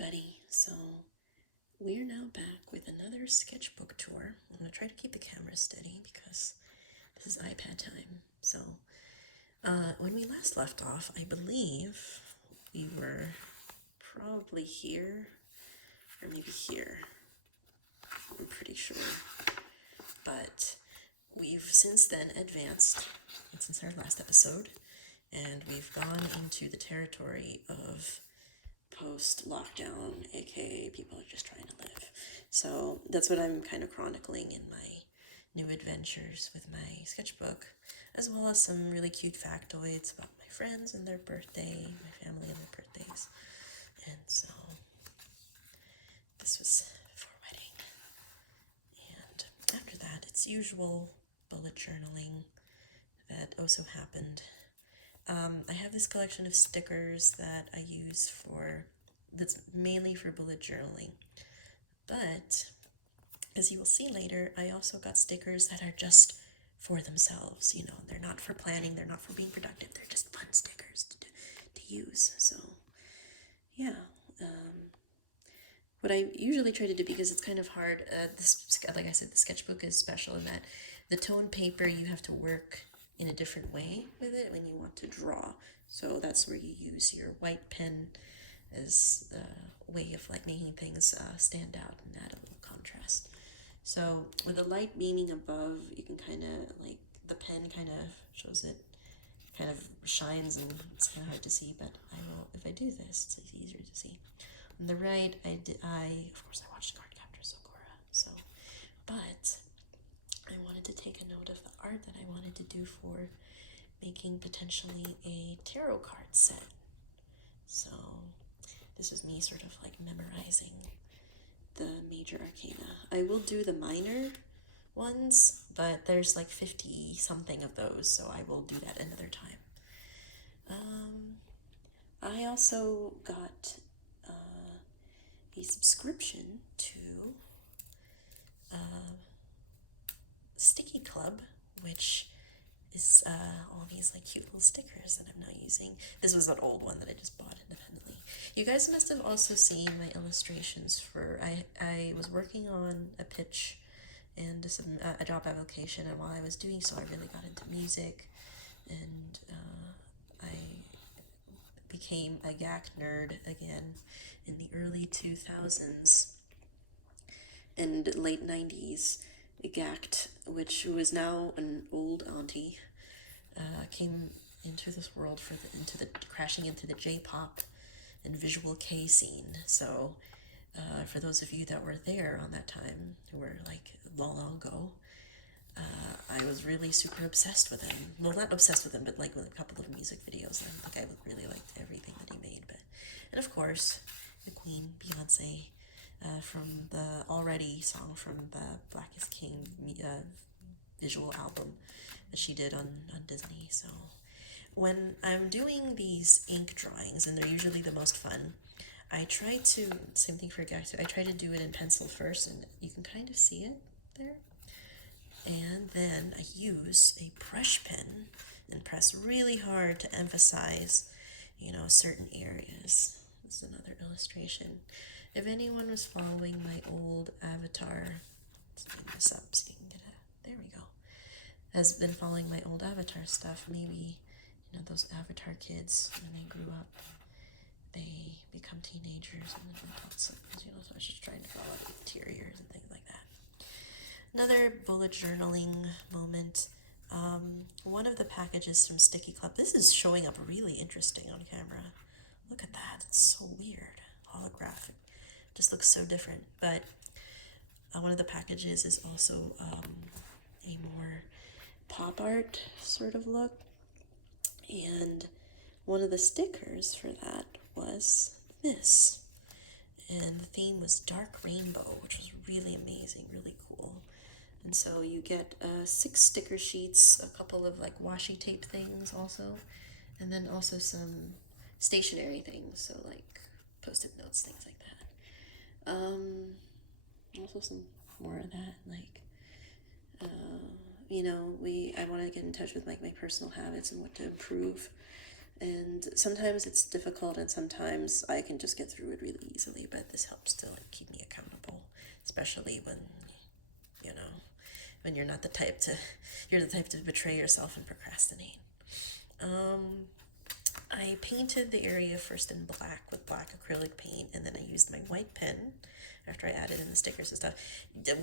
everybody. So we're now back with another sketchbook tour. I'm going to try to keep the camera steady because this is iPad time. So when we last left off, I believe we were probably here or maybe here. I'm pretty sure. But we've since then advanced since our last episode, and we've gone into the territory of post-lockdown, aka people are just trying to live. So that's what I'm kind of chronicling in my new adventures with my sketchbook, as well as some really cute factoids about my friends and their birthday, my family and their birthdays. And so this was for wedding. And after that, it's usual bullet journaling that also happened. I have this collection of stickers that I use that's mainly for bullet journaling. But, as you will see later, I also got stickers that are just for themselves. You know, they're not for planning, they're not for being productive, they're just fun stickers to use. So, yeah. What I usually try to do, because it's kind of hard, like I said, the sketchbook is special in that the tone paper, you have to work in a different way with it when you want to draw. So that's where you use your white pen as a way of like making things stand out and add a little contrast. So with the light beaming above, you can kind of like the pen kind of shows it, kind of shines, and it's kind of hard to see. But I will, if I do this, it's easier to see. On the right, of course I watched Cardcaptor Sakura. So, but I wanted to take a note of the art that I wanted to do for making potentially a tarot card set. So this is me sort of like memorizing the major arcana. I will do the minor ones, but there's like 50 something of those, so I will do that another time. I also got a subscription to Sticky Club, which is all these like cute little stickers that I'm now using. This was an old one that I just bought independently. You guys must have also seen my illustrations for, I was working on a pitch and a job application, and while I was doing so, I really got into music, and I became a GAC nerd again in the early 2000s and late 90s. GACT, which was now an old auntie, came into this world crashing into the J-pop and visual K scene. So for those of you that were there on that time, who were like long ago, I was really super obsessed with him. Well, not obsessed with him, but like with a couple of music videos. I think I really liked everything that he made. And of course, the Queen, Beyonce, from the Already song from the Black is King visual album that she did on Disney. So when I'm doing these ink drawings, and they're usually the most fun, I try to, same thing for Gax, I try to do it in pencil first, and you can kind of see it there. And then I use a brush pen and press really hard to emphasize, certain areas. This is another illustration. If anyone was following my old avatar, let's bring this up so you can get it. There we go. Has been following my old avatar stuff, maybe, those avatar kids, when they grew up, they become teenagers and then adults. So I was just trying to follow interiors and things like that. Another bullet journaling moment. One of the packages from Sticky Club, this is showing up really interesting on camera. Look at that, it's so weird. Holographic, just looks so different. But one of the packages is also a more pop art sort of look. And one of the stickers for that was this. And the theme was Dark Rainbow, which was really amazing, really cool. And so you get 6 sticker sheets, a couple of like washi tape things also, and then also some stationery things, so like post-it notes, things like that. Also some more of that, like, I want to get in touch with like my personal habits and what to improve. And sometimes it's difficult, and sometimes I can just get through it really easily. But this helps to like keep me accountable, especially when you know when you're the type to betray yourself and procrastinate. Um, I painted the area first in black with black acrylic paint, and then I used my white pen after I added in the stickers and stuff.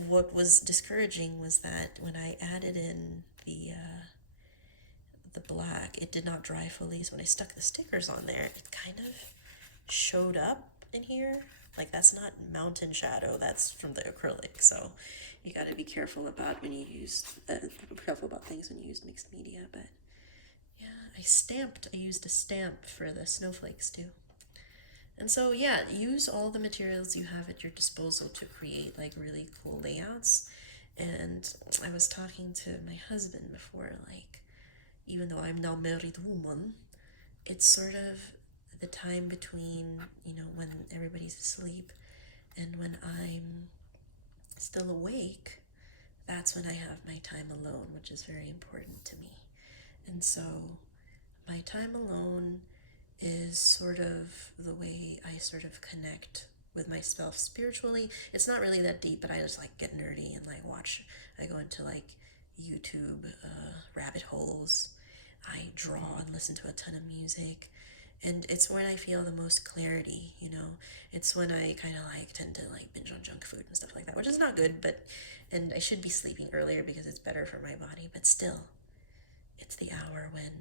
What was discouraging was that when I added in the black, it did not dry fully. So when I stuck the stickers on there, it kind of showed up in here. Like that's not mountain shadow, that's from the acrylic. So you got to be careful about when you use careful about things when you use mixed media. But yeah, I used a stamp for the snowflakes too. And so yeah, use all the materials you have at your disposal to create like really cool layouts. And I was talking to my husband before, like, even though I'm now married woman, it's sort of the time between, when everybody's asleep and when I'm still awake. That's when I have my time alone, which is very important to me. And so my time alone is sort of the way I sort of connect with myself spiritually. It's not really that deep, but I just like get nerdy and like I go into like YouTube rabbit holes. I draw and listen to a ton of music. And it's when I feel the most clarity. It's when I kind of like tend to like binge on junk food and stuff like that, which is not good, and I should be sleeping earlier because it's better for my body, but still, it's the hour when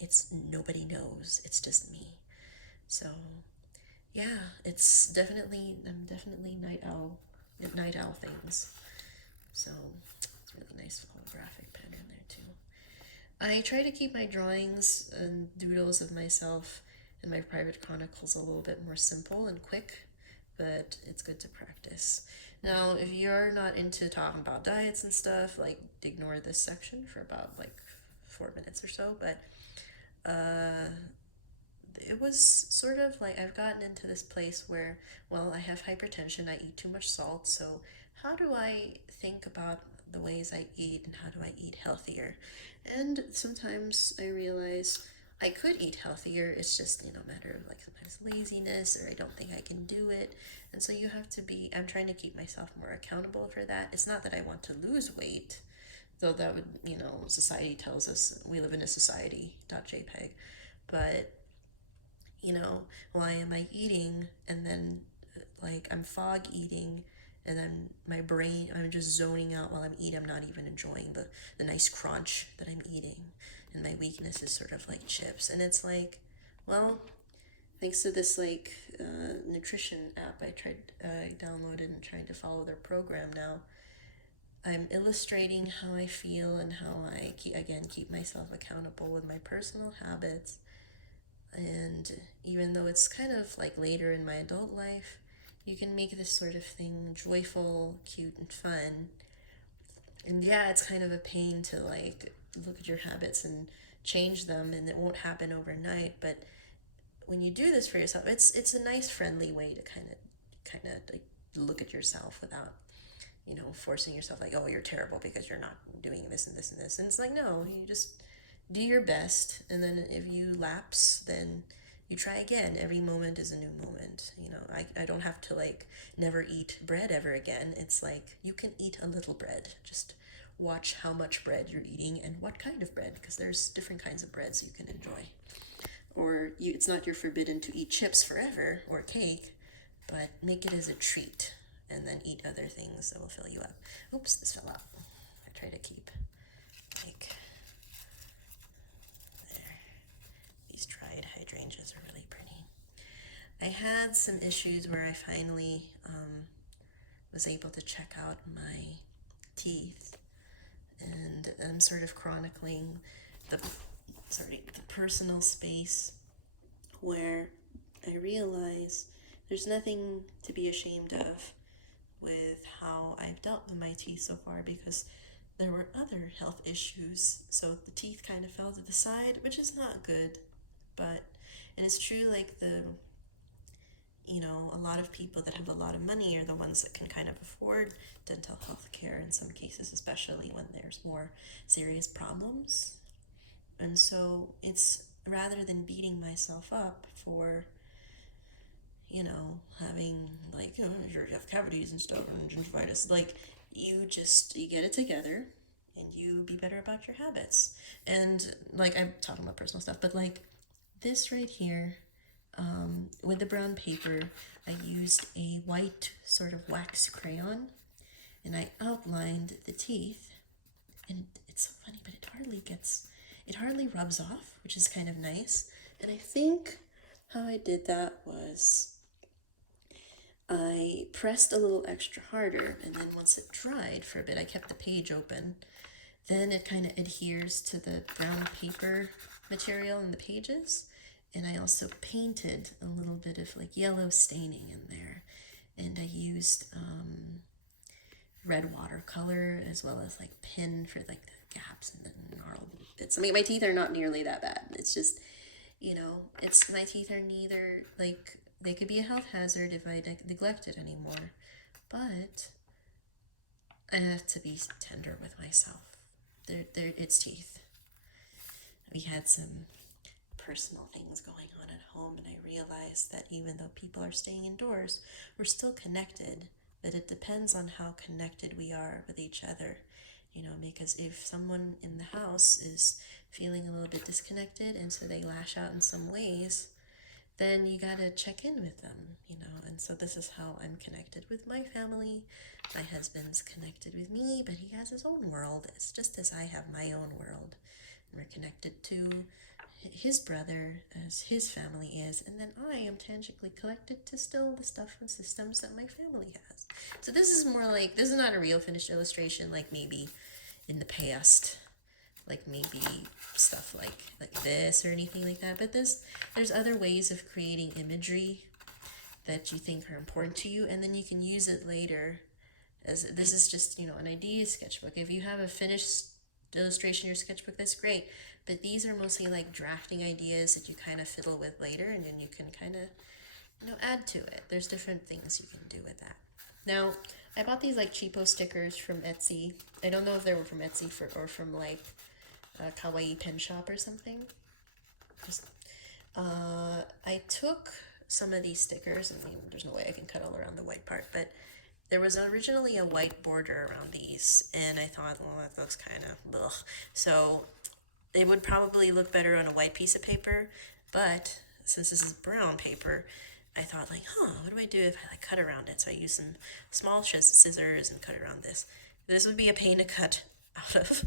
it's nobody knows, it's just me. So yeah, I'm definitely night owl things. So it's really nice holographic pen in there too. I try to keep my drawings and doodles of myself and my private chronicles a little bit more simple and quick, but it's good to practice. Now, if you're not into talking about diets and stuff, like ignore this section for about like 4 minutes or so, but uh, it was sort of like I've gotten into this place where, well, I have hypertension, I eat too much salt, so how do I think about the ways I eat and how do I eat healthier? And sometimes I realize I could eat healthier, it's just, a matter of like sometimes laziness or I don't think I can do it. And so I'm trying to keep myself more accountable for that. It's not that I want to lose weight, though that would, society tells us we live in a society.jpg, but why am I eating and then like I'm fog eating and then I'm just zoning out while I'm eating. I'm not even enjoying the nice crunch that I'm eating. And my weakness is sort of like chips. And it's like, well, thanks to this like nutrition app I downloaded and trying to follow their program now, I'm illustrating how I feel and how I keep myself accountable with my personal habits. And even though it's kind of like later in my adult life, you can make this sort of thing joyful, cute, and fun. And yeah, it's kind of a pain to like look at your habits and change them, and it won't happen overnight. But when you do this for yourself, it's a nice, friendly way to kind of like look at yourself without forcing yourself like, oh, you're terrible because you're not doing this and this and this. And it's like, no, you just do your best, and then if you lapse, then you try again. Every moment is a new moment. I don't have to like never eat bread ever again. It's like you can eat a little bread. Just watch how much bread you're eating and what kind of bread, because there's different kinds of breads you can enjoy. It's not you're forbidden to eat chips forever or cake, but make it as a treat and then eat other things that will fill you up. Oops, this fell out. I try to keep like there. These dried hydrangeas are really pretty. I had some issues where I finally was able to check out my teeth, and I'm sort of chronicling the the personal space where I realize there's nothing to be ashamed of with how I've dealt with my teeth so far, because there were other health issues. So the teeth kind of fell to the side, which is not good. And it's true, like a lot of people that have a lot of money are the ones that can kind of afford dental health care in some cases, especially when there's more serious problems. And so it's rather than beating myself up for, having like, you have cavities and stuff and gingivitis, like, you get it together and you be better about your habits. And like, I'm talking about personal stuff, but like this right here, with the brown paper, I used a white sort of wax crayon and I outlined the teeth. And it's so funny, but it hardly rubs off, which is kind of nice. And I think how I did that was I pressed a little extra harder, and then once it dried for a bit, I kept the page open. Then it kind of adheres to the brown paper material in the pages. And I also painted a little bit of like yellow staining in there. And I used red watercolor as well as like pen for like the gaps and the gnarled bits. I mean, my teeth are not nearly that bad. It's just, my teeth are neither like, they could be a health hazard if I neglect it anymore, but I have to be tender with myself. It's teeth. We had some personal things going on at home, and I realized that even though people are staying indoors, we're still connected, but it depends on how connected we are with each other. Because if someone in the house is feeling a little bit disconnected and so they lash out in some ways, then you gotta check in with them, and so this is how I'm connected with my family. My husband's connected with me, but he has his own world. It's just as I have my own world. And we're connected to his brother as his family is, and then I am tangibly connected to still the stuff and systems that my family has. So this is more like, this is not a real finished illustration like maybe in the past, like maybe stuff like this or anything like that, but there's other ways of creating imagery that you think are important to you, and then you can use it later. As this is just an idea sketchbook. If you have a finished illustration in your sketchbook, that's great, but these are mostly like drafting ideas that you kind of fiddle with later, and then you can kind of add to it. There's different things you can do with that. Now, I bought these like cheapo stickers from Etsy. I don't know if they were from Etsy or from like a kawaii pen shop or something. I took some of these stickers. I mean, there's no way I can cut all around the white part, but there was originally a white border around these, and I thought, well, that looks kind of ugh. So it would probably look better on a white piece of paper, but since this is brown paper, I thought like, what do I do if I like cut around it? So I used some small scissors and cut around this. This would be a pain to cut out of.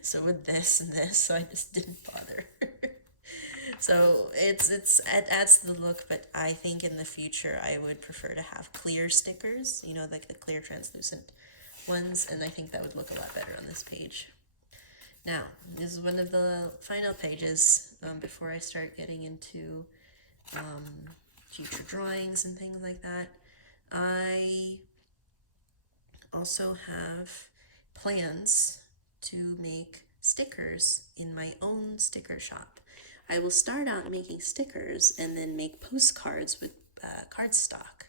So with this and this, so I just didn't bother. So it adds to the look, but I think in the future I would prefer to have clear stickers, like the clear translucent ones, and I think that would look a lot better on this page. Now, this is one of the final pages before I start getting into future drawings and things like that. I also have plans to make stickers in my own sticker shop. I will start out making stickers and then make postcards with cardstock,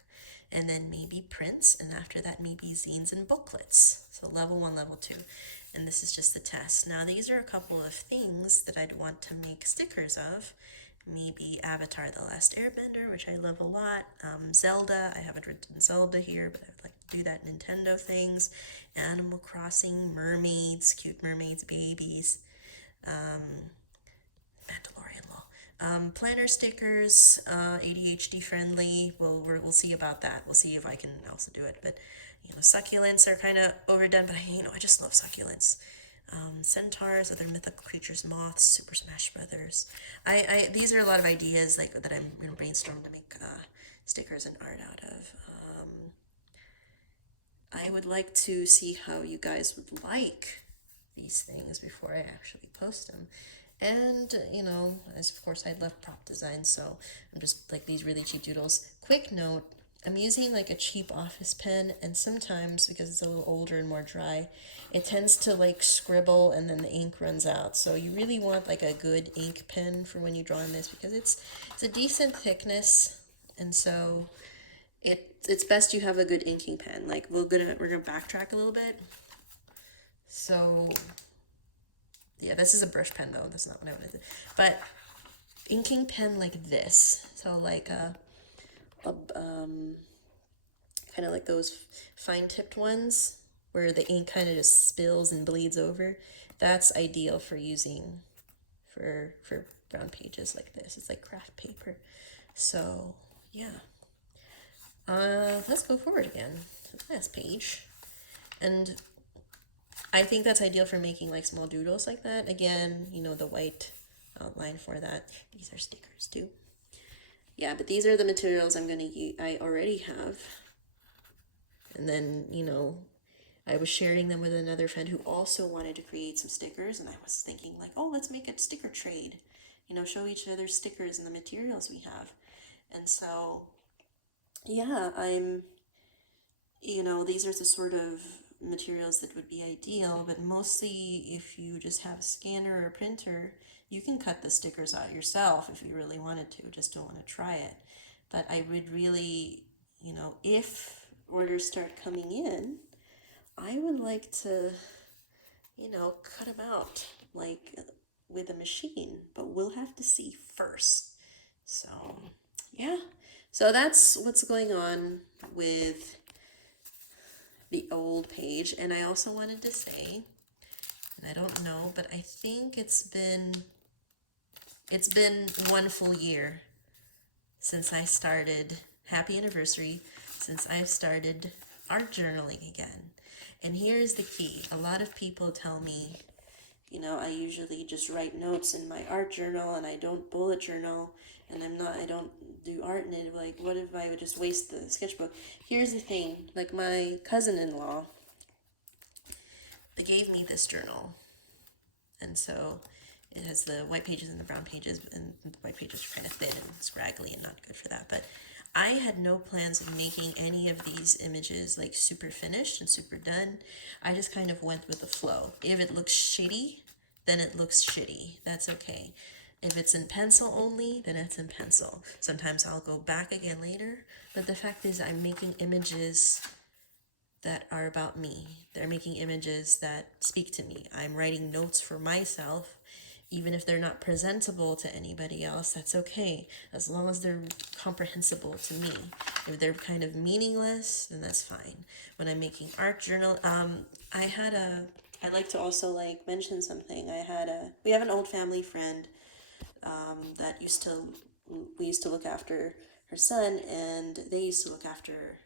and then maybe prints, and after that maybe zines and booklets. So level 1, level 2, and this is just the test. Now these are a couple of things that I'd want to make stickers of. Maybe Avatar: The Last Airbender, which I love a lot. Zelda, I haven't written Zelda here, but I would like to do that. Nintendo things. Animal Crossing, mermaids, cute mermaids, babies. Mandalorian law. Planner stickers, ADHD friendly. We'll see about that. We'll see if I can also do it. But succulents are kind of overdone, but I just love succulents. Centaurs, other mythical creatures, moths, Super Smash Brothers. These are a lot of ideas like that I'm gonna brainstorm to make stickers and art out of. I would like to see how you guys would like these things before I actually post them. And, as of course I love prop design, so I'm just like these really cheap doodles. Quick note, I'm using like a cheap office pen, and sometimes because it's a little older and more dry, it tends to like scribble and then the ink runs out. So you really want like a good ink pen for when you draw on this, because it's a decent thickness, and so it's best you have a good inking pen. Like we're gonna backtrack a little bit. So yeah, this is a brush pen though. That's not what I wanted to do. But inking pen like this. So like a kind of like those fine-tipped ones where the ink kind of just spills and bleeds over. That's ideal for using for brown pages like this. It's like craft paper. So yeah. Let's go forward again to the last page. And I think that's ideal for making like small doodles like that. Again, you know, the white outline for that. These are stickers too. Yeah, but these are the materials I'm going to use. I already have. And then, you know, I was sharing them with another friend who also wanted to create some stickers. And I was thinking like, oh, let's make a sticker trade. You know, show each other stickers and the materials we have. And so, yeah, you know, these are the sort of materials that would be ideal, but mostly if you just have a scanner or a printer, you can cut the stickers out yourself if you really wanted to, just don't want to try it. But I would really, you know, if orders start coming in, I would like to, you know, cut them out like with a machine, but we'll have to see first. So, yeah. So that's what's going on with the old page. And I also wanted to say, and I don't know, but I think it's been one full year since I started, happy anniversary, since I've started art journaling again. And here's the key. A lot of people tell me, you know, I usually just write notes in my art journal and I don't bullet journal and I don't do art in it. Like, what if I would just waste the sketchbook? Here's the thing, like my cousin-in-law, they gave me this journal. And so it has the white pages and the brown pages, and the white pages are kind of thin and scraggly and not good for that. But I had no plans of making any of these images like super finished and super done. I just kind of went with the flow. If it looks shitty, then it looks shitty. That's okay. If it's in pencil only, then it's in pencil. Sometimes I'll go back again later. But the fact is I'm making images that are about me. They're making images that speak to me. I'm writing notes for myself. Even if they're not presentable to anybody else, that's okay, as long as they're comprehensible to me. If they're kind of meaningless, then that's fine. When I'm making art journal, I like to also like mention something. We have an old family friend that we used to look after her son, and they used to look after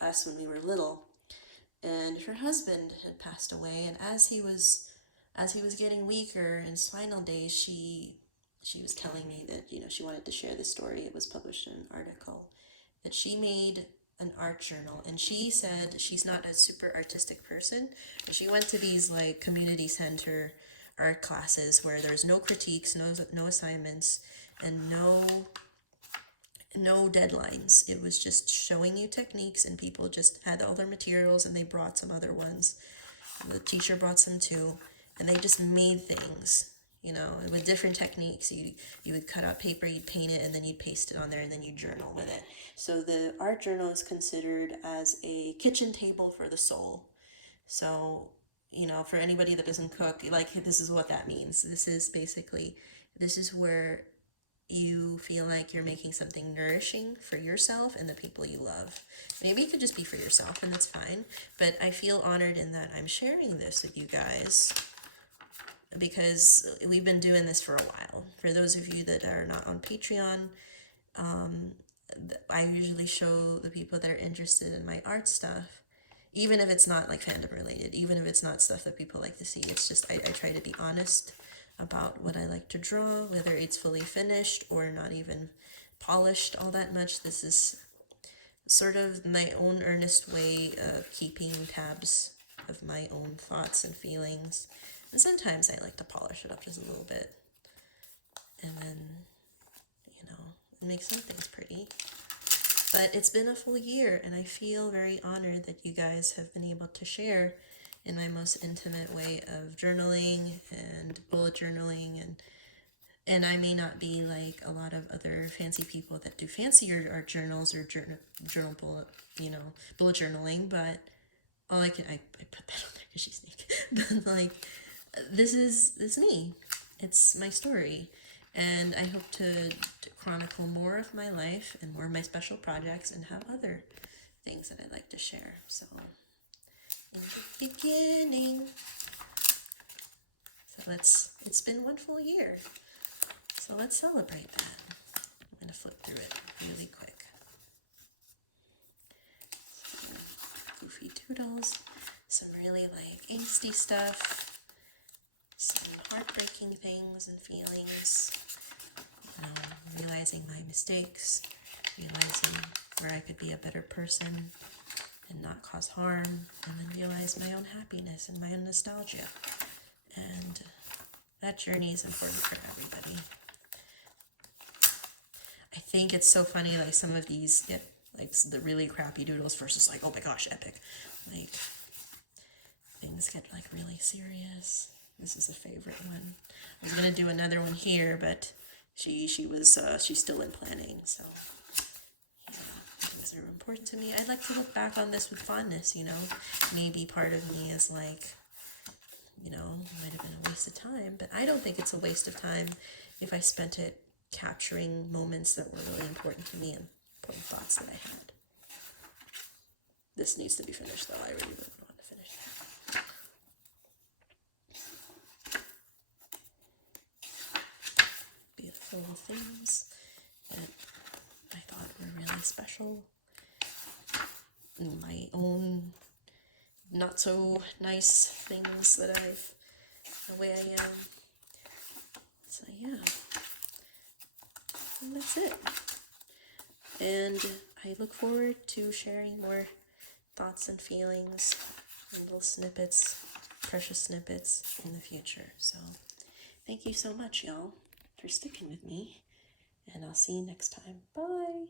us when we were little. And her husband had passed away, and as he was getting weaker in his final days, she was telling me that, you know, she wanted to share this story. It was published in an article that she made an art journal, and she said she's not a super artistic person, but she went to these like community center art classes where there's no critiques, no assignments, and no deadlines. It was just showing you techniques, and people just had all their materials and they brought some other ones. The teacher brought some too, and they just made things, you know, with different techniques. You would cut out paper, you'd paint it, and then you'd paste it on there, and then you'd journal with it. So the art journal is considered as a kitchen table for the soul. So, you know, for anybody that doesn't cook, like, this is what that means. This is where you feel like you're making something nourishing for yourself and the people you love. Maybe it could just be for yourself, and that's fine. But I feel honored in that I'm sharing this with you guys because we've been doing this for a while. For those of you that are not on Patreon, I usually show the people that are interested in my art stuff, even if it's not like fandom related, even if it's not stuff that people like to see. It's just I try to be honest about what I like to draw, whether it's fully finished or not even polished all that much. This is sort of my own earnest way of keeping tabs of my own thoughts and feelings. And sometimes I like to polish it up just a little bit. And then, you know, it makes some things pretty. But it's been a full year, and I feel very honored that you guys have been able to share in my most intimate way of journaling and bullet journaling, and I may not be like a lot of other fancy people that do fancier art journals or journal bullet, you know, bullet journaling, but I put that on there because she's Snake. But like, this is me. It's my story. And I hope to chronicle more of my life and more of my special projects and have other things that I'd like to share. So, in the beginning, so it's been one full year. So let's celebrate that. I'm going to flip through it really quick. So, goofy doodles, some really like angsty stuff, some heartbreaking things and feelings, realizing my mistakes, realizing where I could be a better person and not cause harm, and then realize my own happiness and my own nostalgia. And that journey is important for everybody. I think it's so funny, like some of these, like the really crappy doodles versus like, oh my gosh, epic. Like, things get like really serious. This is a favorite one. I was gonna do another one here, but she's still in planning, so yeah, things are important to me. I'd like to look back on this with fondness, Maybe part of me is like, might have been a waste of time, but I don't think it's a waste of time if I spent it capturing moments that were really important to me and important thoughts that I had. This needs to be finished though. I really want to finish that. Beautiful things that I thought were really special. My own not so nice things that the way I am. So yeah, and that's it. And I look forward to sharing more thoughts and feelings and little snippets, precious snippets in the future. So thank you so much, y'all, for sticking with me, and I'll see you next time. Bye.